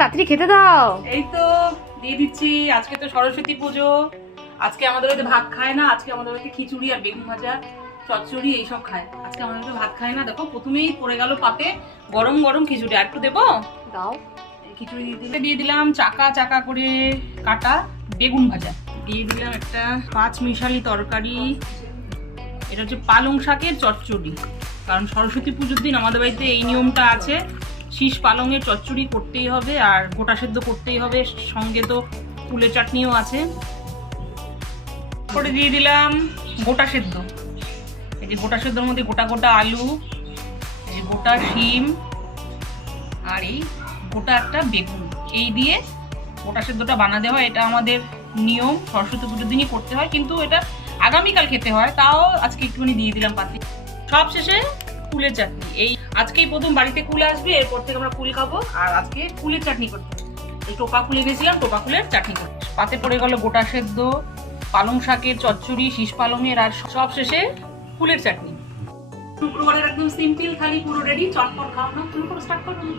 তাড়াতাড়ি খেতে দাও। এই তো দিয়ে দিচ্ছি। আজকে তো সরস্বতী পুজো, আজকে আমাদের বাড়িতে ভাত খায় না। আজকে আমাদের বাড়িতে খিচুড়ি আর বেগুন ভাজা, চচ্চড়ি এইসব খায়। আজকে আমাদের বাড়িতে ভাত খায় না। দেখো প্রথমেই পড়ে গেল পাতে গরম গরম খিচুড়ি। আর একটু দেবো, দাও। খিচুড়ি দিয়ে দিলাম চাকা চাকা করে কাটা বেগুন ভাজা, দিয়ে দিলাম একটা 5 মিশালি তরকারি। এটা হচ্ছে পালং শাকের চচ্চড়ি, কারণ সরস্বতী পুজোর দিন আমাদের বাড়িতে এই নিয়মটা আছে, শীষ পালংয়ের চচ্চড়ি করতেই হবে আর গোটা সেদ্ধ করতেই হবে, সঙ্গে তো কুলের চাটনিও আছে। করে দিয়ে দিলাম গোটা সেদ্ধ। এই যে গোটা সেদ্ধর মধ্যে গোটা গোটা আলু, এই যে গোটা শিম আর এই গোটা একটা বেগুন, এই দিয়ে গোটা সেদ্ধটা বানাতে হয়। এটা আমাদের নিয়ম, সরস্বতী পুজোর দিনই করতে হয়, কিন্তু এটা আগামীকাল খেতে হয়, তাও আজকে একটুখানি দিয়ে দিলাম পাতে। সব শেষে কুলের চাটনি। এই আজকেই প্রথম বাড়িতে কুল আসবে, এরপর থেকে আমরা কুল খাবো। আর আজকে কুলের চাটনি করতে, এই টোপা কুলে গেছিলাম, টোপা কুলের চাটনি করতে। পাতে পড়ে গেল গোটা সেদ্ধ, পালং শাকের চচ্চড়ি, শীষ পালংয়ের, আর সব শেষে কুলের চাটনি। শুক্রবারের একদম সিম্পল থালি পুরো রেডি। চটপট খাওয়া, শুরু করে স্টার্ট করুন।